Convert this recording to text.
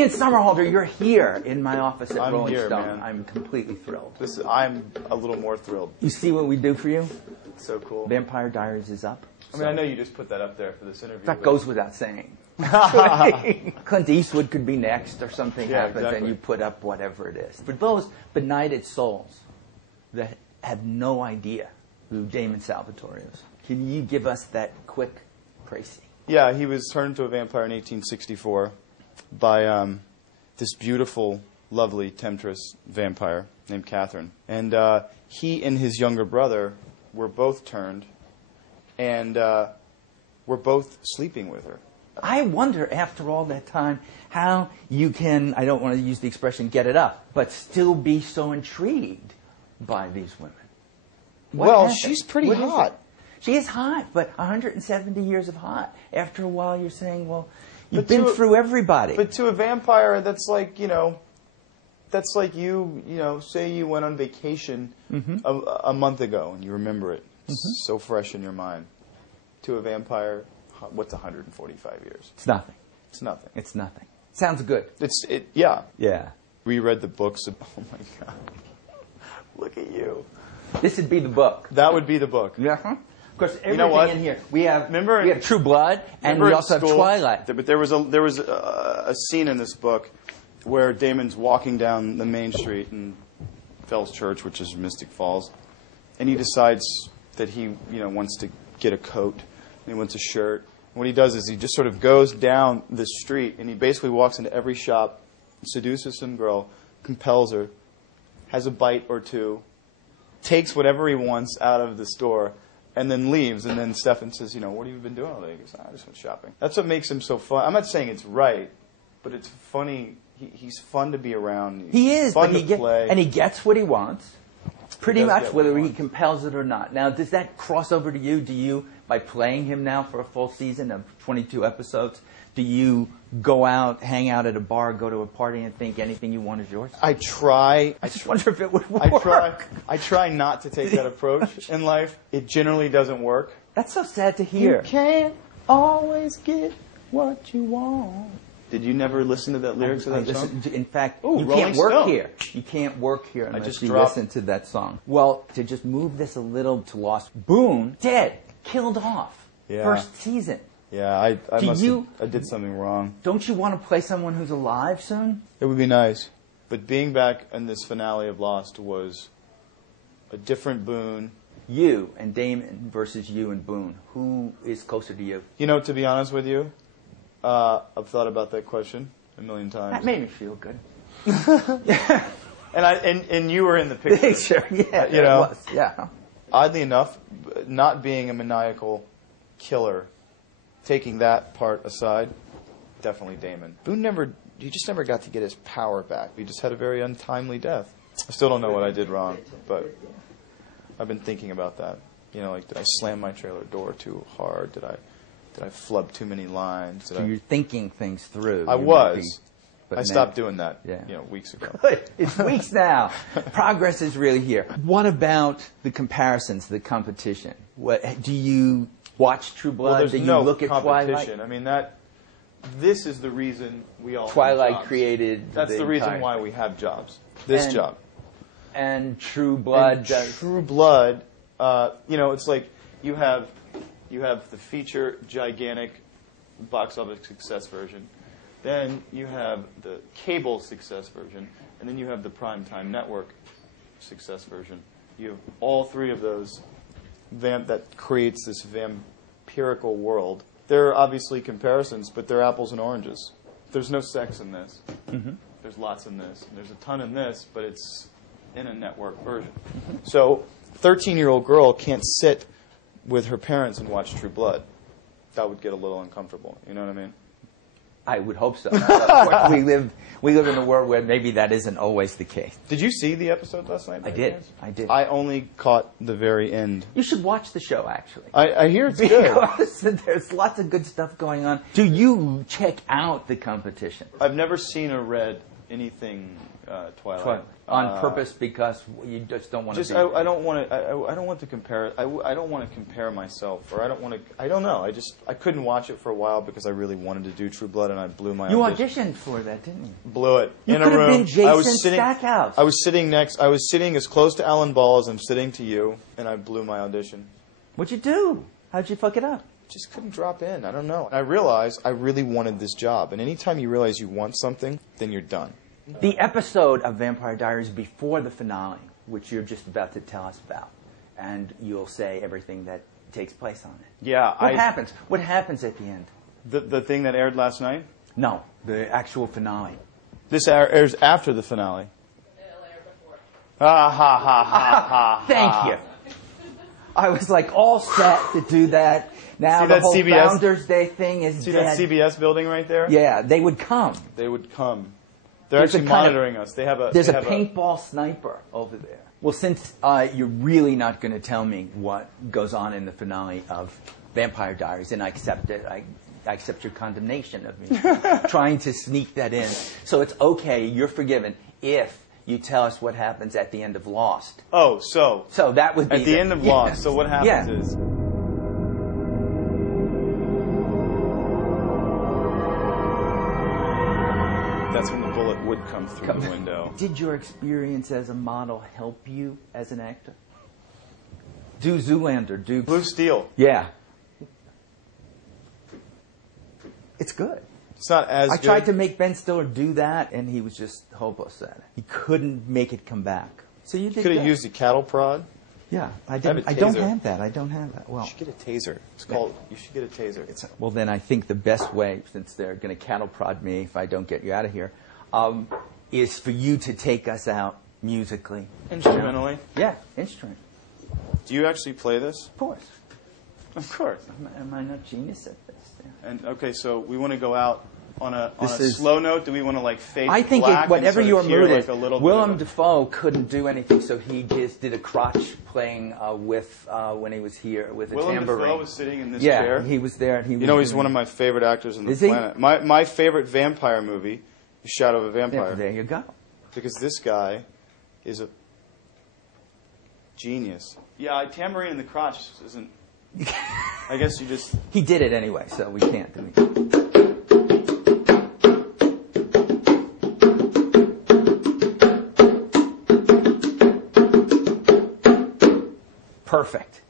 Ian Somerhalder, you're here in my office at Rolling Stone. Man. I'm completely thrilled. I'm a little more thrilled. You see what we do for you? It's so cool. Vampire Diaries is up. I mean, I know you just put that up there for this interview. That goes without saying. Clint Eastwood could be next, or something happens, exactly. and you put up whatever it is. For those benighted souls that have no idea who Damon Salvatore is, can you give us that quick précis? Yeah, he was turned into a vampire in 1864 by this beautiful, lovely temptress vampire named Catherine. And he and his younger brother were both turned, and were both sleeping with her. I wonder, after all that time, how you can, I don't want to use the expression get it up, but still be so intrigued by these women. Well, she's pretty hot. She is hot, but 170 years of hot. After a while, you're saying, well, you've been through everybody. But to a vampire, that's like, that's like you say you went on vacation a month ago and you remember it. It's so fresh in your mind. To a vampire, what's 145 years? It's nothing. It's nothing. It's nothing. Sounds good. Yeah. Yeah. Reread the books. Oh my God. Look at you. This would be the book. That would be the book. Yeah. Of course, everything in here. We have True Blood, and we also have Twilight. But there was a scene in this book where Damon's walking down the main street in Fells Church, which is Mystic Falls, and he decides that he wants to get a coat and he wants a shirt. And what he does is he just sort of goes down the street and he basically walks into every shop, seduces some girl, compels her, has a bite or two, takes whatever he wants out of the store, and then leaves. And then Stefan says, what have you been doing all day? He goes, I just went shopping. That's what makes him so fun. I'm not saying it's right, but it's funny. He's fun to be around. He is, fun to play. And he gets what he wants, pretty much, whether he compels it or not. Now, does that cross over to you? Do you, by playing him now for a full season of 22 episodes, do you go out, hang out at a bar, go to a party, and think anything you want is yours? I try. I just wonder if it would work. I try not to take that approach in life. It generally doesn't work. That's so sad to hear. You can't always get what you want. Did you never listen to that lyrics of that song? In fact, Ooh, you Rolling can't work Stone. here. You can't work here unless you listen to that song. Well, to just move this a little to Lost, Boone, dead, killed off, first season. Yeah, I did something wrong. Don't you want to play someone who's alive soon? It would be nice. But being back in this finale of Lost was a different Boone. You and Damon versus you and Boone. Who is closer to you? To be honest with you, I've thought about that question a million times. That made me feel good. And you were in the picture. Sure, yeah. It was, yeah. Oddly enough, not being a maniacal killer, taking that part aside, definitely Damon. Boone he just never got to get his power back. He just had a very untimely death. I still don't know what I did wrong, but I've been thinking about that. Did I slam my trailer door too hard? Did I flub too many lines? So you're thinking things through. I was. But I stopped doing that, weeks ago. It's weeks now. Progress is really here. What about the comparisons, the competition? Do you watch True Blood? Well, there's do you no look at competition. Twilight? I mean, this is the reason we all Twilight have jobs. created. That's the reason why we have jobs. This job. And True Blood. True Blood. It's like you have the feature gigantic box office success version. Then you have the cable success version, and then you have the primetime network success version. You have all three of those that creates this vampirical world. There are obviously comparisons, but they're apples and oranges. There's no sex in this. Mm-hmm. There's lots in this. And there's a ton in this, but it's in a network version. Mm-hmm. So, 13-year-old girl can't sit with her parents and watch True Blood. That would get a little uncomfortable. You know what I mean? I would hope so. But we live in a world where maybe that isn't always the case. Did you see the episode last night? I did. I only caught the very end. You should watch the show, actually. I hear it's good. Because there's lots of good stuff going on. Do you check out the competition? I've never seen or read anything Twilight. On purpose because you just don't want to. I don't want to. I don't want to compare. I don't want to compare myself, or I don't want to. I don't know. I couldn't watch it for a while because I really wanted to do True Blood, and I blew my. You auditioned for that, didn't you? Blew it you in a room. You could have been Jason I was sitting, Stackhouse. I was sitting next. I was sitting as close to Alan Ball as I'm sitting to you, and I blew my audition. What'd you do? How'd you fuck it up? Just couldn't drop in. I don't know. And I realized I really wanted this job, and anytime you realize you want something, then you're done. The episode of Vampire Diaries before the finale, which you're just about to tell us about, and you'll say everything that takes place on it. Yeah. What happens? What happens at the end? The thing that aired last night? No, the actual finale. This airs after the finale. It'll air before. Ha ha ha ha ha. Thank you. I was like all set to do that. Now the whole CBS? Founders Day thing is See dead. that CBS building right there? Yeah, they would come. They would come. They're actually monitoring us. They have a. There's a paintball sniper over there. Well, since you're really not going to tell me what goes on in the finale of Vampire Diaries, and I accept it. I accept your condemnation of me trying to sneak that in. So it's okay. You're forgiven if you tell us what happens at the end of Lost. Oh, so that would be at the end of Lost. So what happens is. That's when the bullet would come through the window. Did your experience as a model help you as an actor? Do Zoolander, do Blue Steel. Yeah. It's good. It's not as I good. tried to make Ben Stiller do that, and he was just hopeless at it. He couldn't make it come back. So you did Could have good. used a cattle prod. Yeah, I have didn't. a I don't taser. have that. I don't have that. Well, You should get a taser. It's called. You should get a taser. well, then I think the best way, since they're going to cattle prod me if I don't get you out of here, is for you to take us out musically. Instrumentally. Yeah, instrument. Do you actually play this? Of course. Of course. Am I not genius at this? Yeah. And okay, so we want to go out on a This slow note. Do we want to like fade I think black and whatever sort of your hear, mood like is, a little bit Willem of a- Dafoe couldn't do anything, so he just did a crotch playing with when he was here with a Willem tambourine. Dafoe was sitting in this yeah, chair. he was there. And he You was know, he's doing- one of my favorite actors on the Is he? planet. My favorite vampire movie is Shadow of a Yeah, Vampire. there you go. Because this guy is a genius. Yeah, tambourine in the crotch isn't. I guess you just. He did it anyway, so we can't. Perfect.